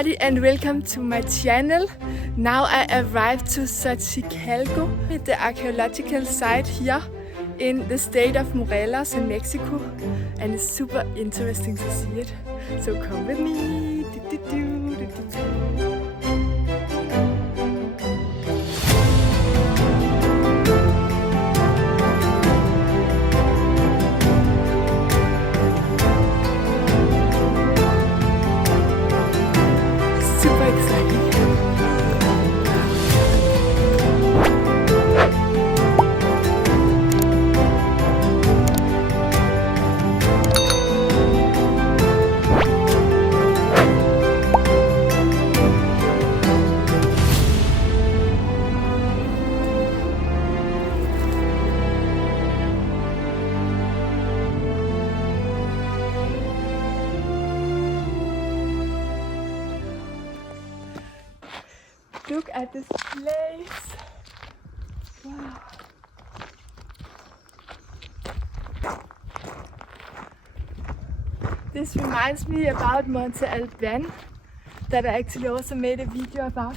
everybody and welcome to my channel. Now I arrived to Xochicalco, the archaeological site here in the state of Morelos in Mexico, and it's super interesting to see it. So come with me. Super exciting. Look at this place. Wow. This reminds me about Monte Alban that I actually also made a video about.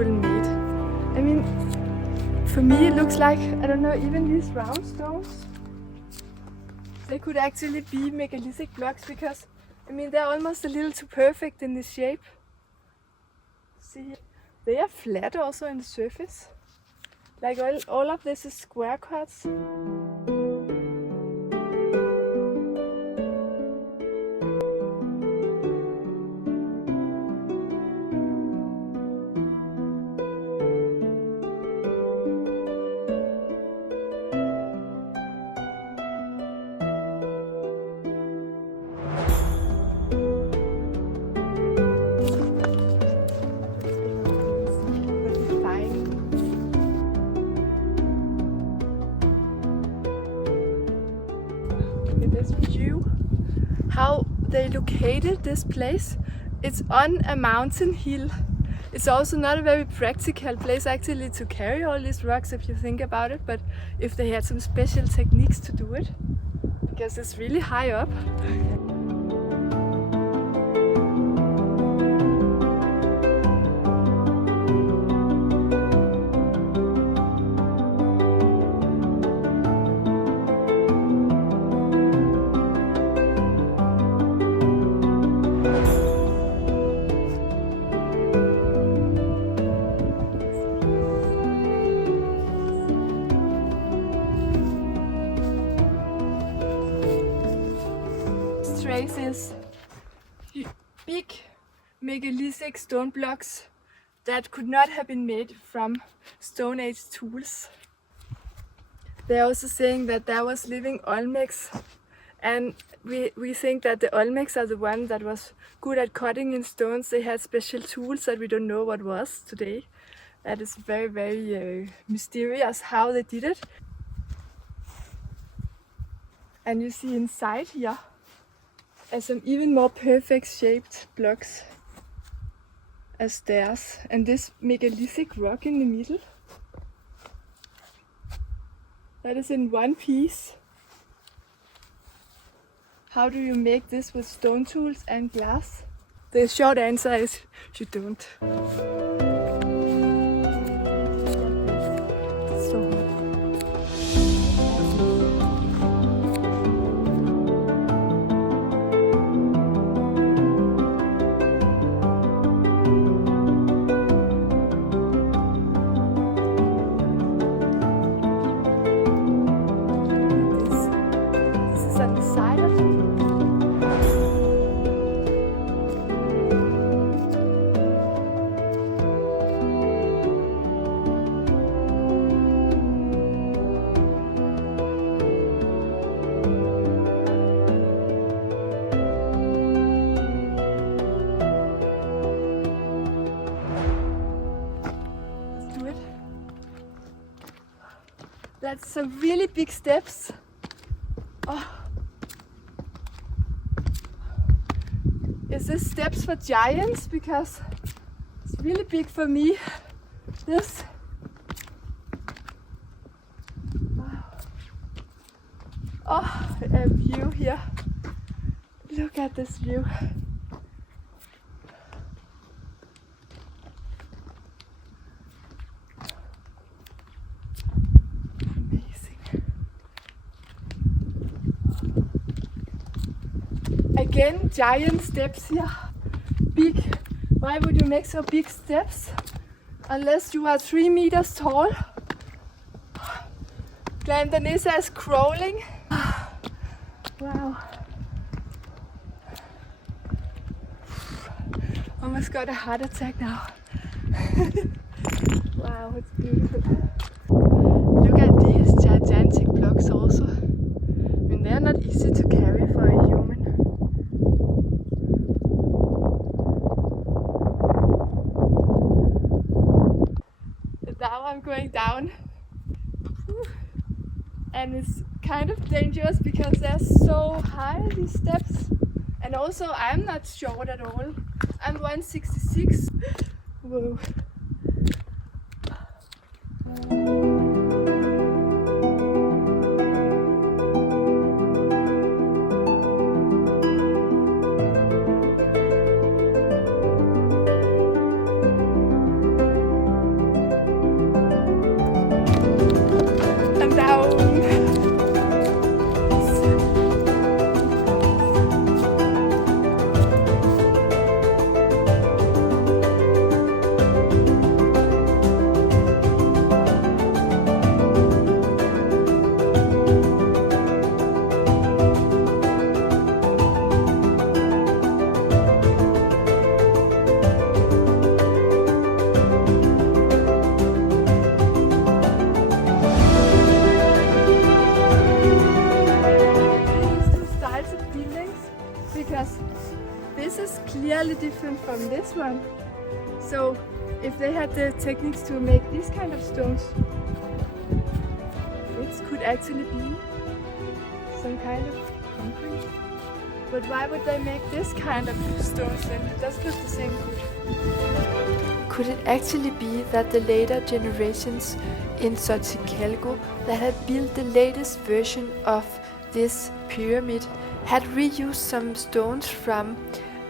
Made. I mean, for me it looks like, I don't know, even these round stones, they could actually be megalithic blocks because, I mean, they're almost a little too perfect in the shape. See, they are flat also in the surface. Like all of this is square cuts. This view, how they located this place. It's on a mountain hill. It's also not a very practical place actually to carry all these rocks if you think about it, but if they had some special techniques to do it, because it's really high up. Traces big megalithic stone blocks that could not have been made from Stone Age tools. They're also saying that there was living Olmecs, and we think that the Olmecs are the ones that was good at cutting in stones. They had special tools that we don't know what was today. That is very, very mysterious how they did it. And you see inside here some even more perfect shaped blocks as stairs, and this megalithic rock in the middle that is in one piece. How do you make this with stone tools and glass? The short answer is you don't. it's some really big steps. Oh. Is this steps for giants? Because it's really big for me. This. Oh, a view here. Look at this view. Again, giant steps here. Big. Why would you make so big steps? Unless you are 3 meters tall. Glandanissa is crawling. Wow. Almost got a heart attack now. Wow, it's beautiful. Look at these gigantic blocks also. I mean, they're not easy to carry for a human. Now I'm going down. And it's kind of dangerous because they're so high, these steps. And also I'm not short at all. I'm 166. Whoa. And down. This is clearly different from this one. So if they had the techniques to make these kind of stones, it could actually be some kind of concrete. But why would they make this kind of stones then? It does look the same good. Could it actually be that the later generations in Xochicalco that had built the latest version of this pyramid had reused some stones from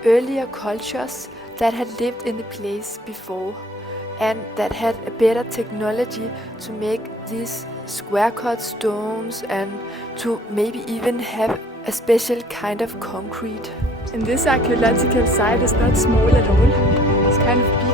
earlier cultures that had lived in the place before and that had a better technology to make these square cut stones and to maybe even have a special kind of concrete? And this archaeological site is not small at all, it's kind of big.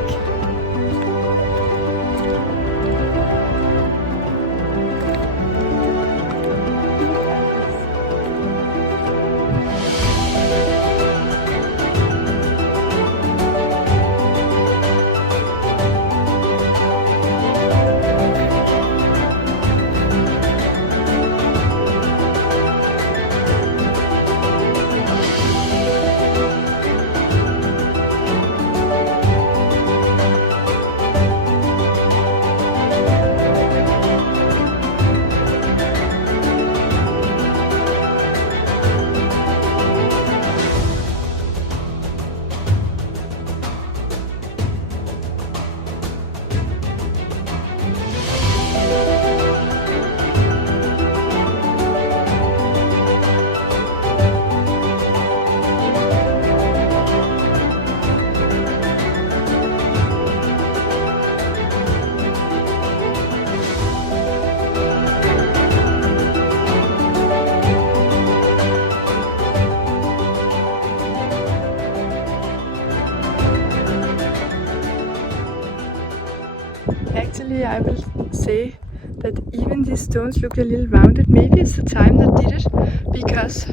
Actually, I will say that even these stones look a little rounded. Maybe it's the time that did it, because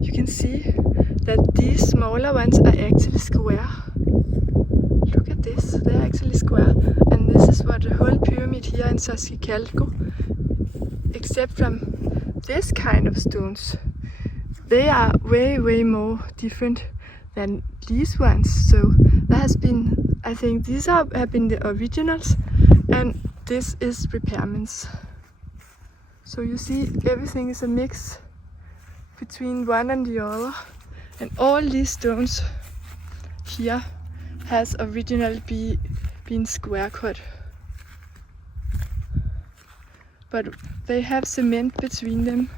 you can see that these smaller ones are actually square. Look at this, they're actually square. And this is what the whole pyramid here in Xochicalco, except from this kind of stones. They are way more different than these ones. So there has been, I think these have been the originals, and this is repairments. So you see, everything is a mix between one and the other, and all these stones here has originally been square cut, but they have cement between them,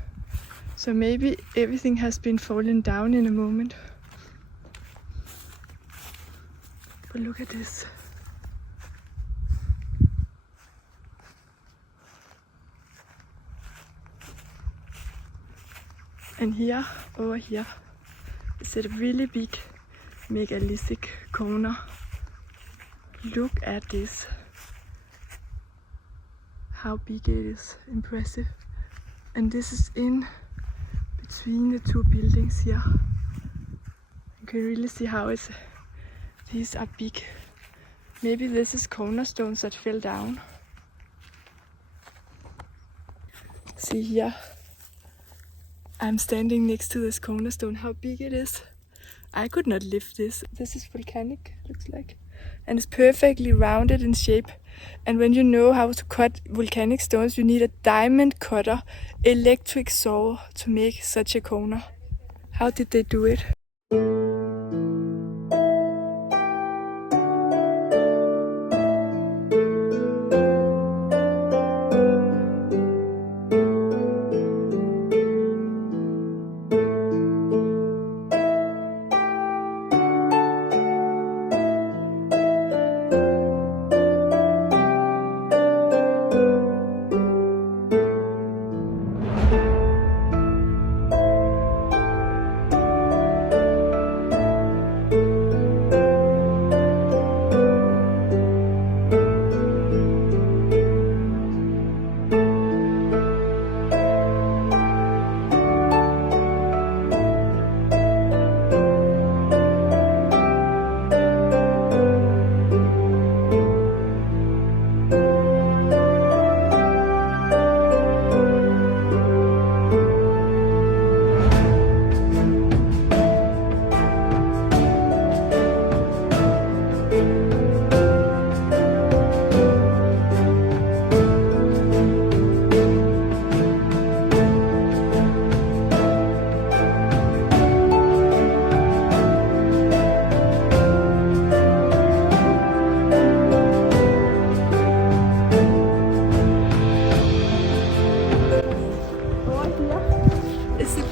so maybe everything has been fallen down in a moment. But look at this. And here, over here, is a really big megalithic corner. Look at this. How big it is, impressive. And this is in between the two buildings here. You can really see how these are big. Maybe this is cornerstones that fell down. See here. I'm standing next to this cornerstone, how big it is. I could not lift this. This is volcanic, looks like. And it's perfectly rounded in shape. And when you know how to cut volcanic stones, you need a diamond cutter, electric saw to make such a corner. How did they do it?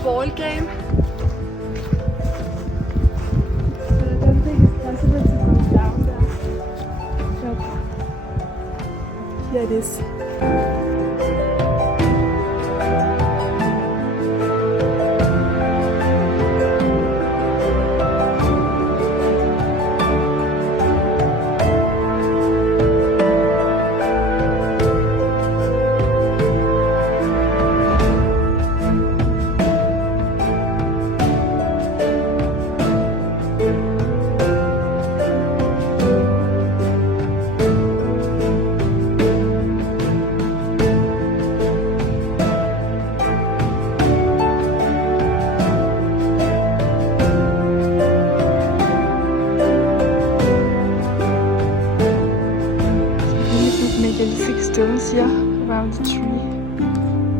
Ball game. So I don't think it's possible to go down there. But here it is. Stones here around the tree.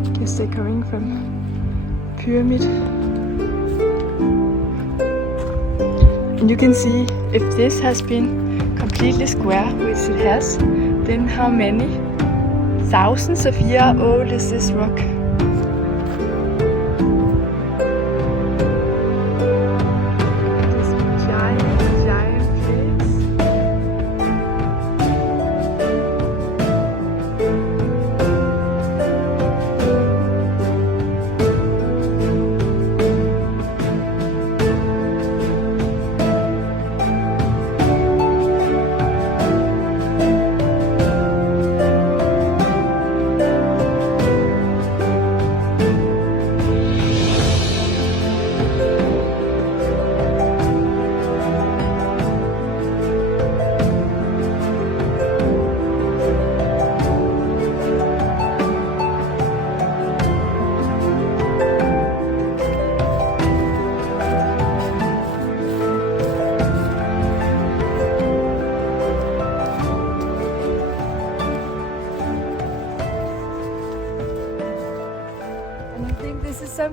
I guess they're coming from pyramid. And you can see if this has been completely square, which it has, then how many thousands of years old is this rock?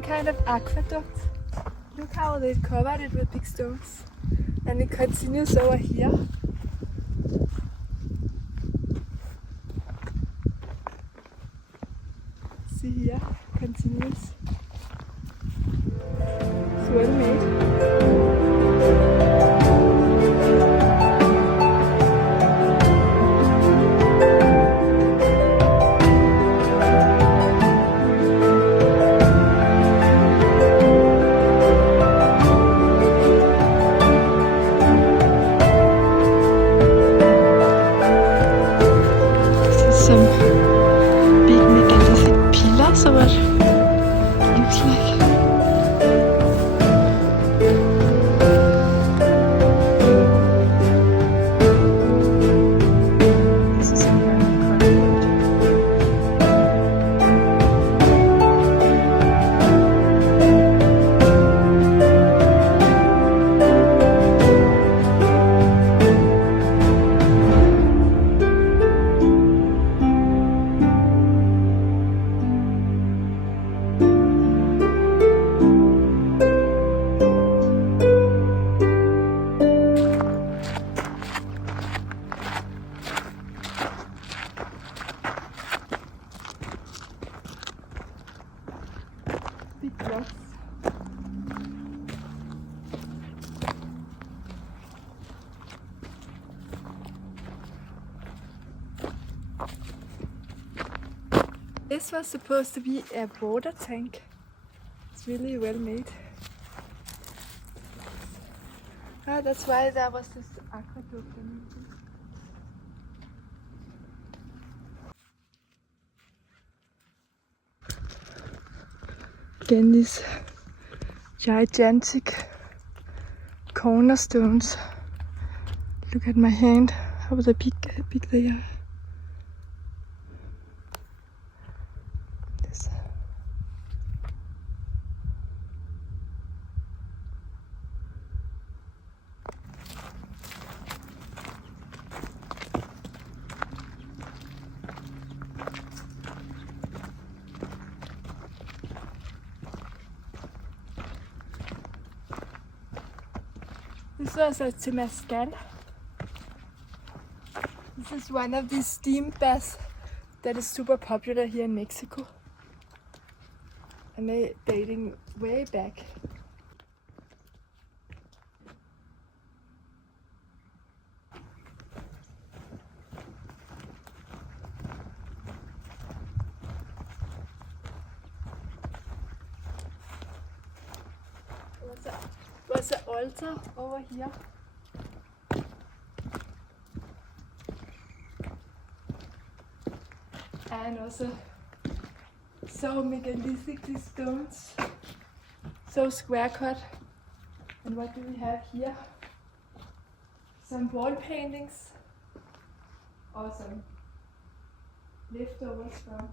kind of aqueduct. Look how they covered it with big stones. And it continues over here. See here, continues. It's well made. Some big megalithic pillars or what looks like. This is a Roman convent. Big blocks. This was supposed to be a water tank. It's really well made. Ah, that's why there was this aqueduct. Again, these gigantic cornerstones. Look at my hand, how big they are. This. This was a temazcal. This is one of these steam baths that is super popular here in Mexico. And they're dating way back. Was an altar over here. And also so megalithic these stones, so square cut. And what do we have here? Some wall paintings or some leftovers from.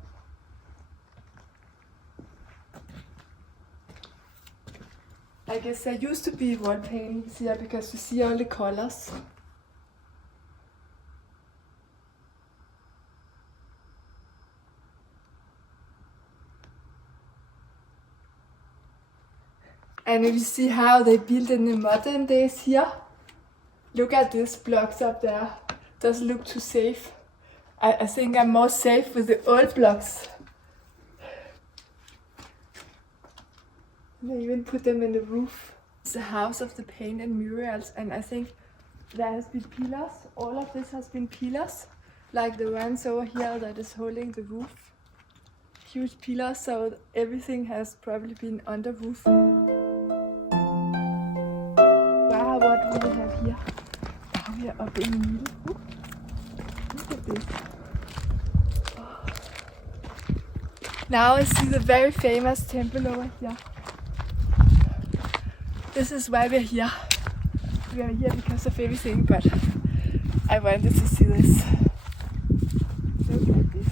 I guess there used to be wall paintings here because you see all the colors. And if you see how they built in the modern days here, look at these blocks up there. Doesn't look too safe. I think I'm more safe with the old blocks. They even put them in the roof. It's the house of the paint and murals, and I think there has been pillars. All of this has been pillars, like the ones over here that is holding the roof. Huge pillars, so everything has probably been under roof. Wow, what do we have here? Now we are up in the middle. Ooh, look at this. Oh. Now I see the very famous temple over here. This is why we're here. We are here because of everything, but I wanted to see this. Look at this.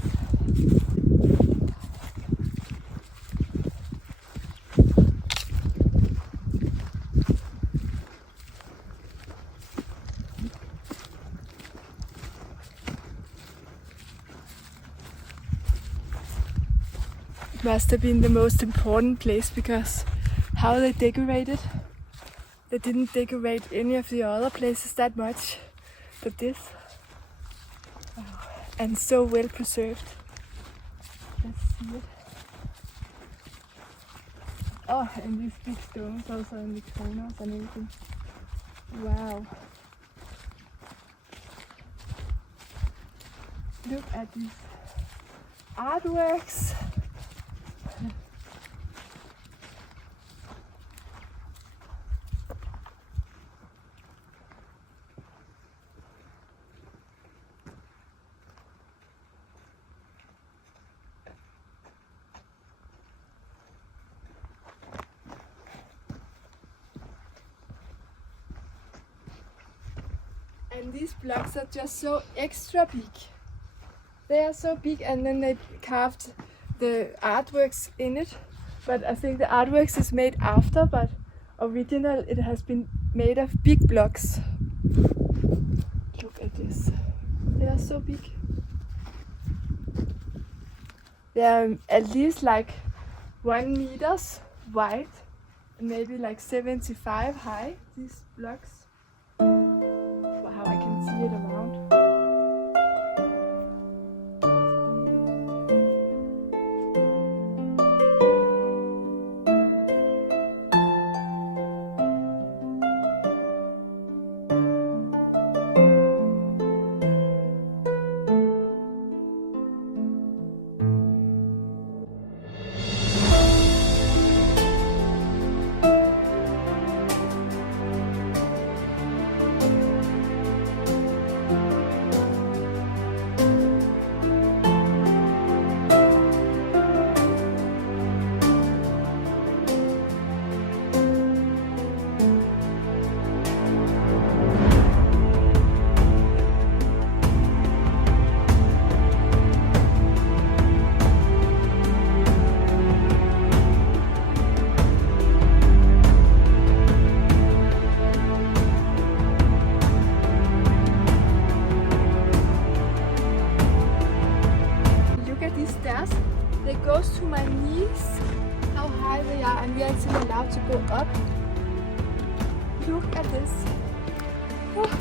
must have been the most important place because how they decorated. They didn't decorate any of the other places that much, but this. Oh, and so well preserved. Let's see it. Oh, and these big stones also in the corners and everything. Wow. Look at these artworks. And these blocks are just so extra big. They are so big, and then they carved the artworks in it. But I think the artworks is made after, but original it has been made of big blocks. Look at this. They are so big. They are at least like 1 meter wide and maybe like 75 high, these blocks. Wow, I can see it around. Goes to my knees, how high they are, and we are still allowed to go up. Look at this. Oh.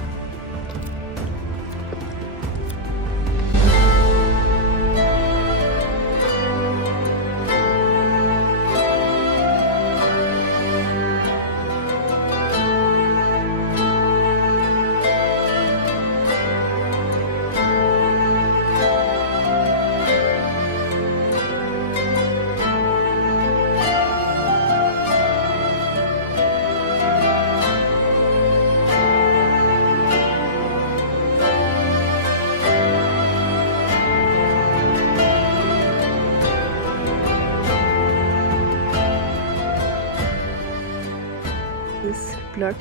This block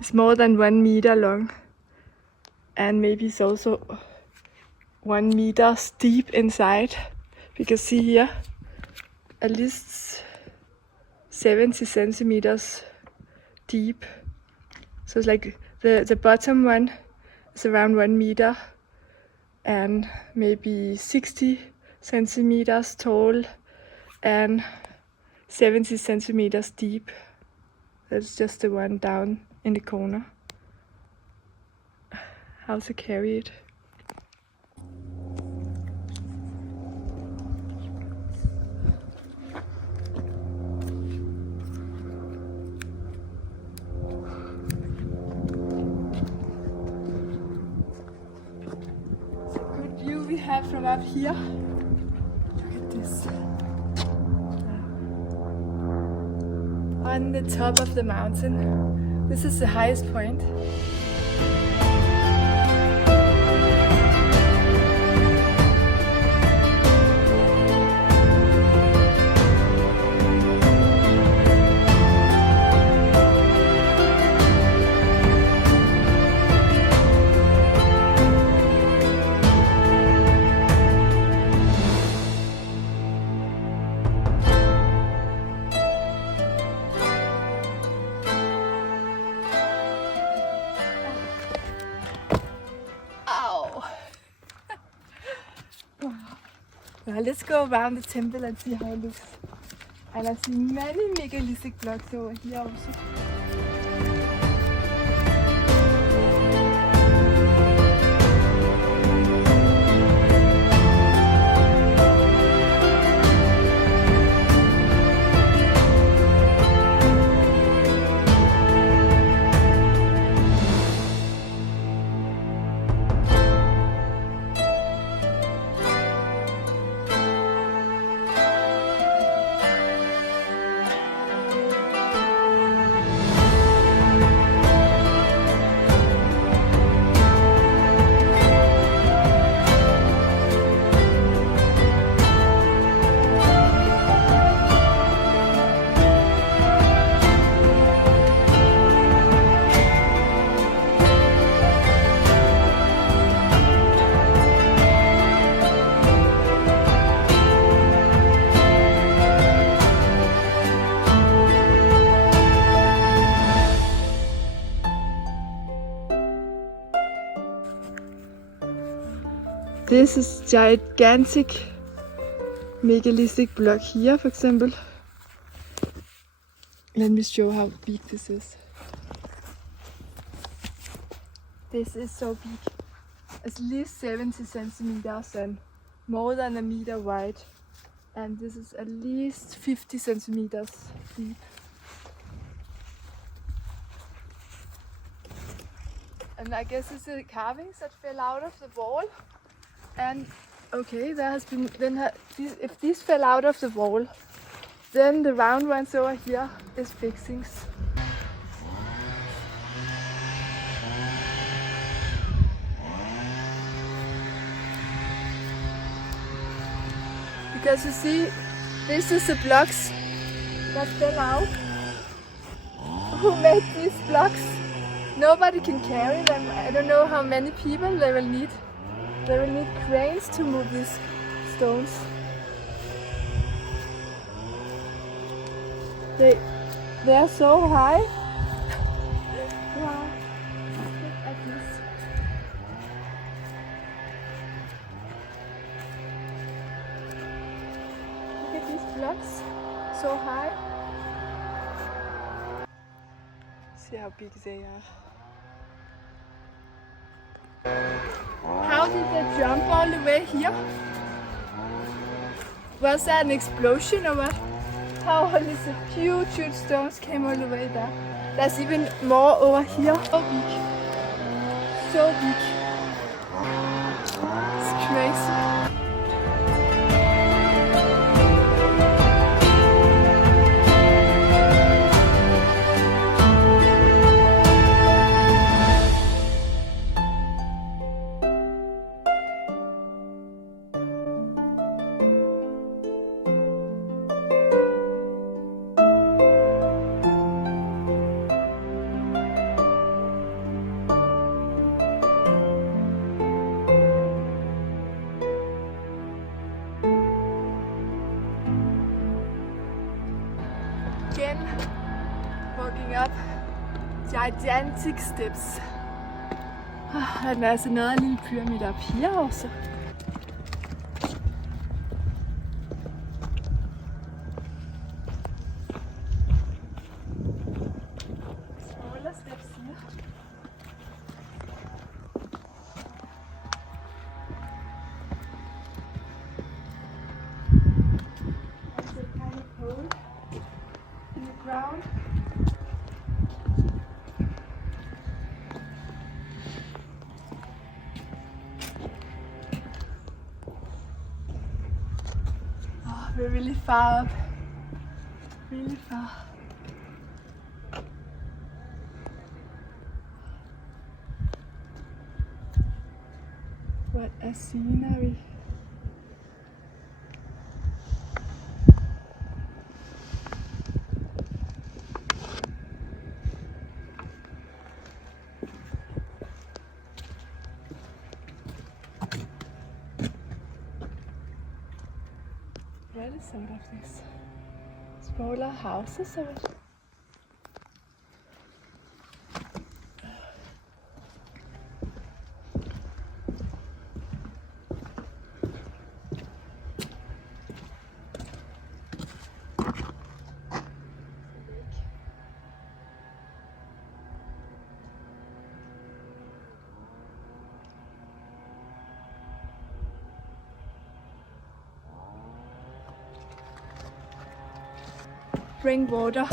is more than 1 meter long, and maybe it's also 1 meter deep inside. You can see here at least 70 centimeters deep. So it's like the bottom one is around 1 meter and maybe 60 centimeters tall and 70 centimeters deep. That's just the one down in the corner. How to carry it. It's a good view we have from up here. Look at this. On the top of the mountain. This is the highest point. Well, let's go around the temple and see how it looks. And I see many megalithic blocks over here also. This is gigantic megalithic block here, for example. Let me show how big this is. This is so big. At least 70 centimeters and more than a meter wide. And this is at least 50 centimeters deep. And I guess it's the carvings that fell out of the wall. And okay, there has been if these fell out of the wall, then the round ones over here is fixings. Because you see, this is the blocks that fell out. Who made these blocks? Nobody can carry them. I don't know how many people they will need. They will need cranes to move these stones. They are so high. Wow. Look at this. Look at these blocks. So high. See how big they are. How did they jump all the way here? Was that an explosion or what? How all these huge stones came all the way there? There's even more over here. So big. So big. It's crazy. Again, walking up gigantic steps. Der er altså noget af en lille pyramid op her også. Smaller steps here. There's a kind of hole in the ground. Oh, we're really far up. Really far. What a scenery. What is out of this? Smaller houses or what? rainwater.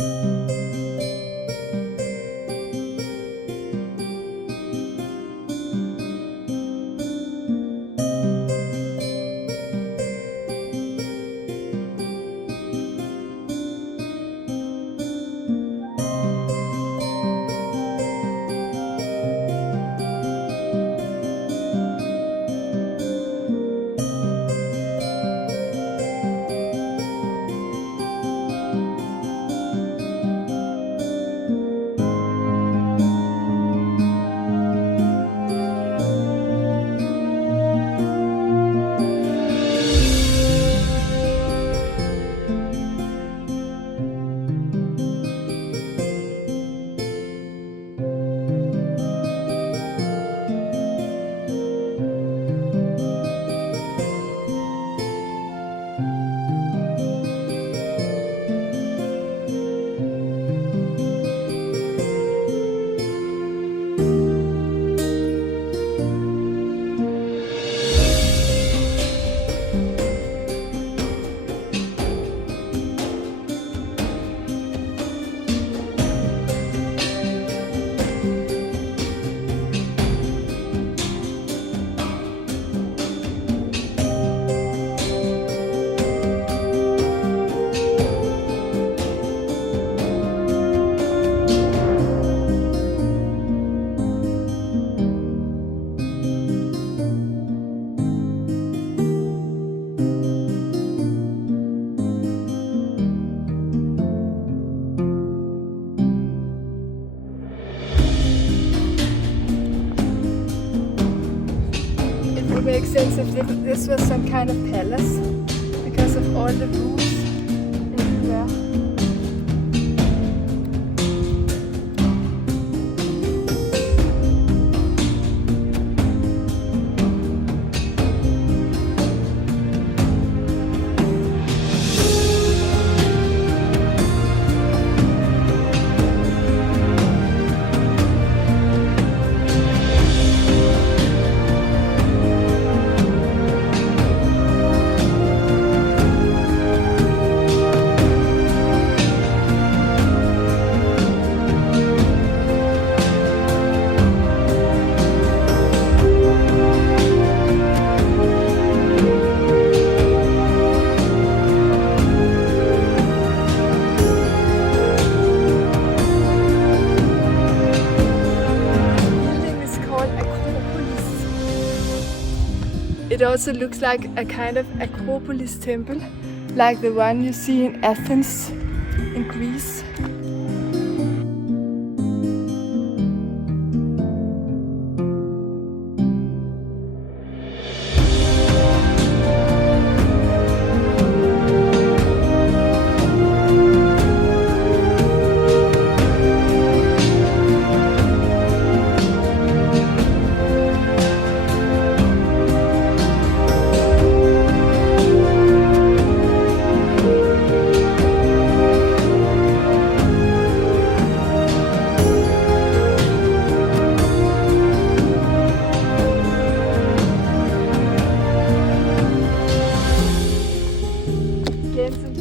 Makes sense if this was some kind of palace because of all the roofs everywhere. It also looks like a kind of Acropolis temple, like the one you see in Athens in Greece.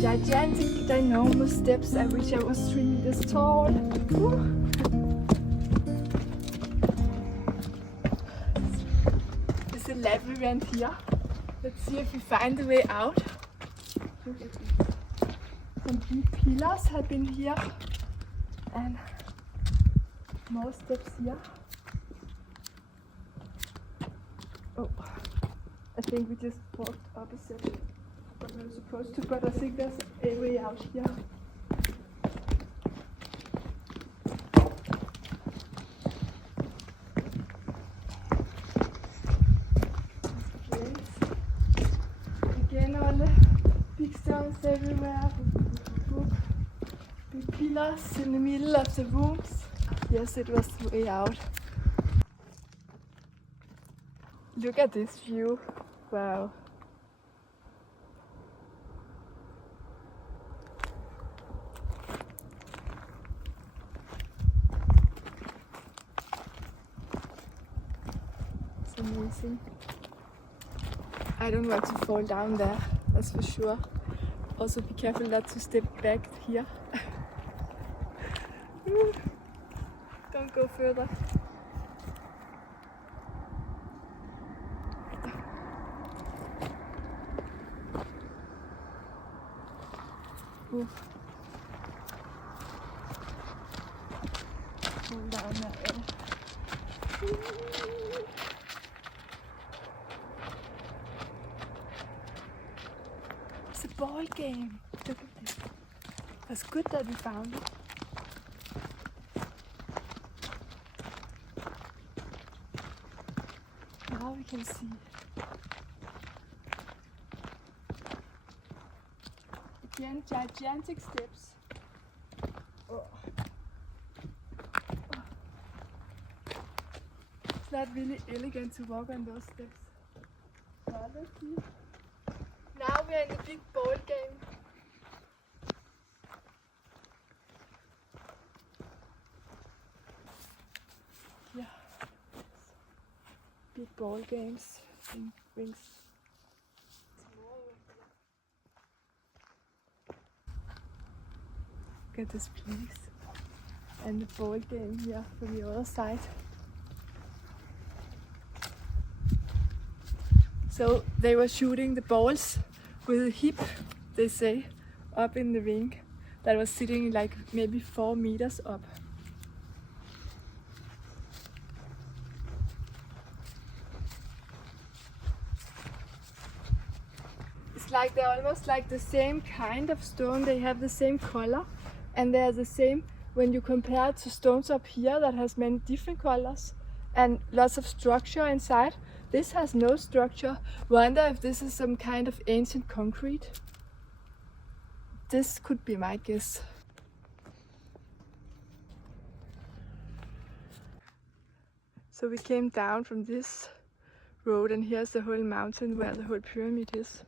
Gigantic, enormous steps. I wish I was 3 meters tall. Woo. There's a labyrinth here. Let's see if we find the way out. Some big pillars have been here, and more steps here. Oh, I think we just walked opposite what we were supposed to, but I think there's a way out here. Again, all the big stones everywhere, big pillars in the middle of the rooms. Yes, it was the way out. Look at this view. Wow. It's amazing. I don't want to fall down there, that's for sure. Also be careful not to step back here. Don't go further. Hold down there. It's a ball game. Look at this. That's good that we found it. Now we can see. Again, gigantic steps. Oh. It's not really elegant to walk on those steps. Now let's see. Now we're in the big ball game. Yeah. Big ball games in rings. Look at this place. And the ball game here from the other side. So they were shooting the balls with a hip, they say, up in the ring that was sitting like maybe 4 meters up. It's like they're almost like the same kind of stone, they have the same color, and they're the same when you compare it to stones up here that has many different colors and lots of structure inside. This has no structure. Wonder if this is some kind of ancient concrete. This could be my guess. So we came down from this road and here's the whole mountain where the whole pyramid is.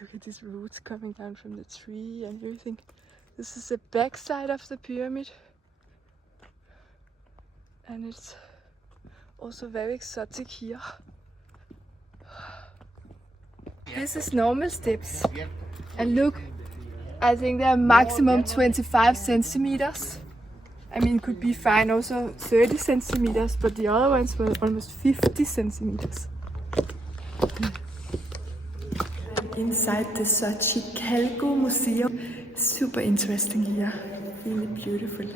Look at these roots coming down from the tree and everything. This is the back side of the pyramid. And it's also very exotic here. This is normal steps. And look, I think they're maximum 25 centimeters. I mean, it could be fine also 30 centimeters, but the other ones were almost 50 centimeters. Inside the Xochicalco museum. Super interesting here. Really beautiful.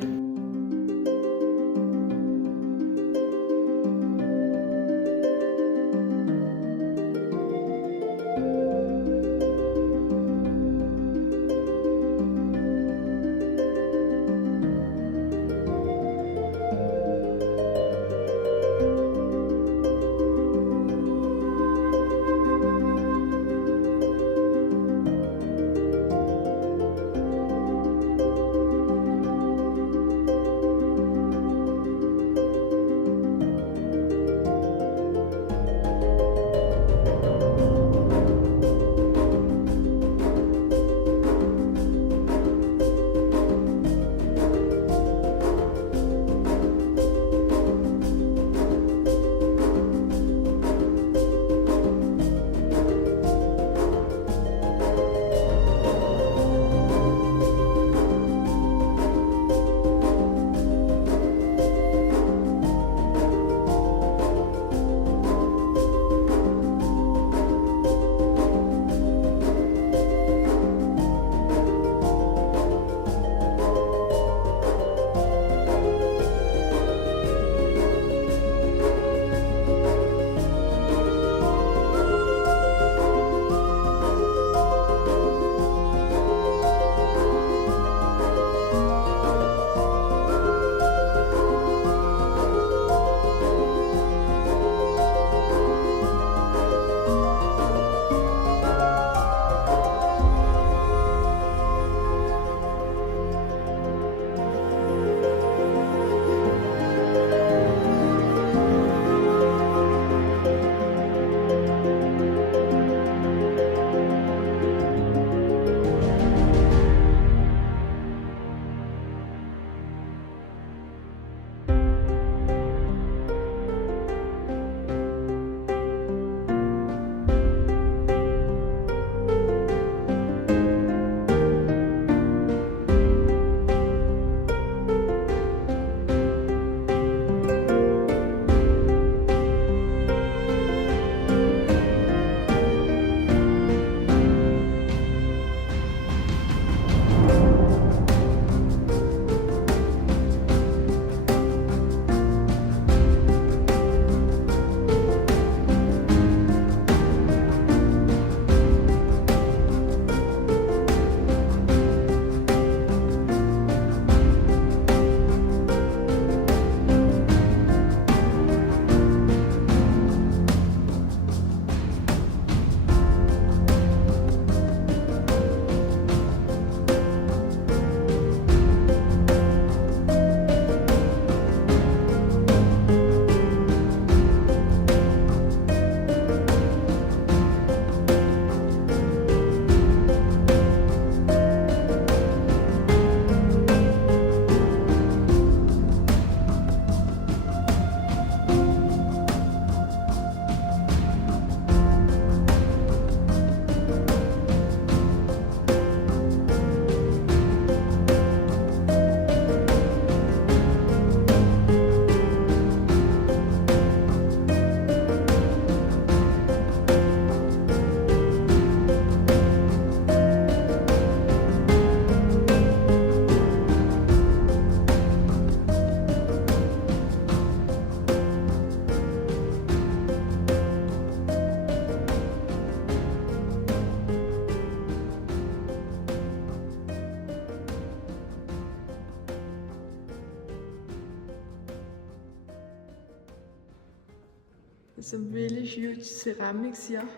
There's some really huge ceramics here.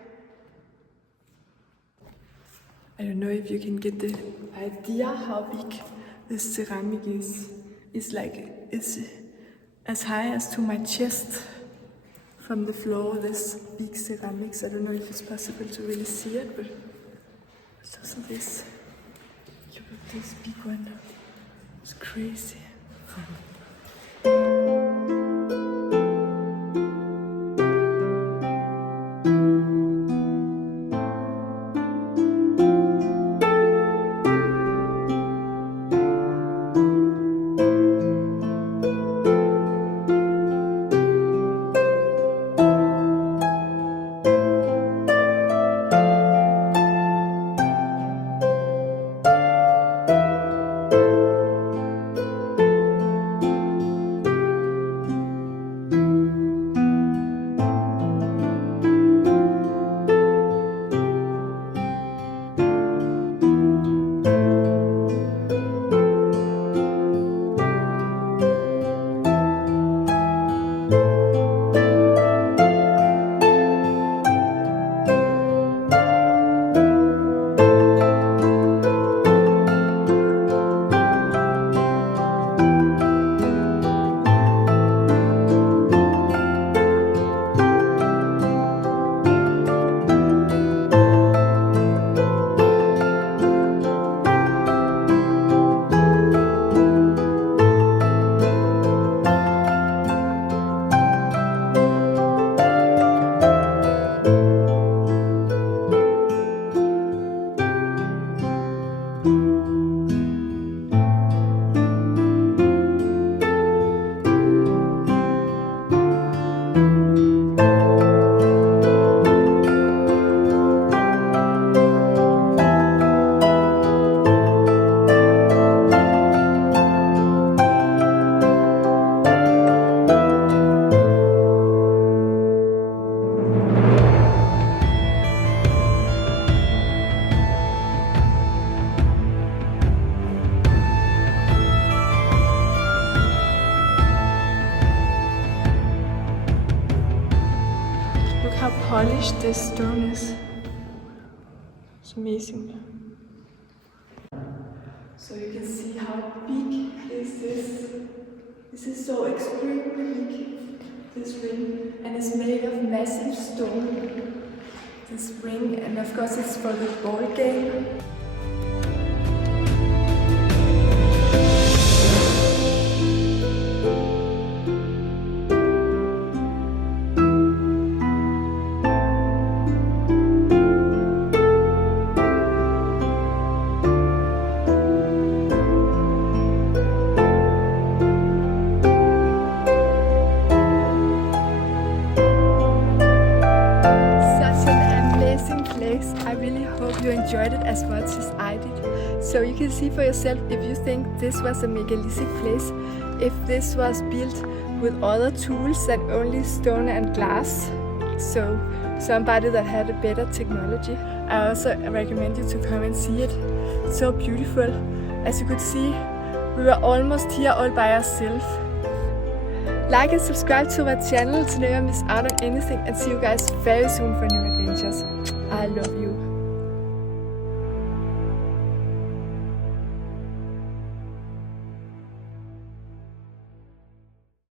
I don't know if you can get the idea how big this ceramic is. It's as high as to my chest from the floor, this big ceramics. I don't know if it's possible to really see it, but it's also this big one. It's crazy. How polished this stone is. It's amazing. So you can see how big is this. This is so extremely big, this ring, and it's made of massive stone. This ring, and of course it's for the ball game. I really hope you enjoyed it as much as I did. So you can see for yourself if you think this was a megalithic place, if this was built with other tools than only stone and glass. So somebody that had a better technology. I also recommend you to come and see it. It's so beautiful. As you could see, we were almost here all by ourselves. Like and subscribe to my channel to never miss out on anything, and see you guys very soon for new adventures. I love you.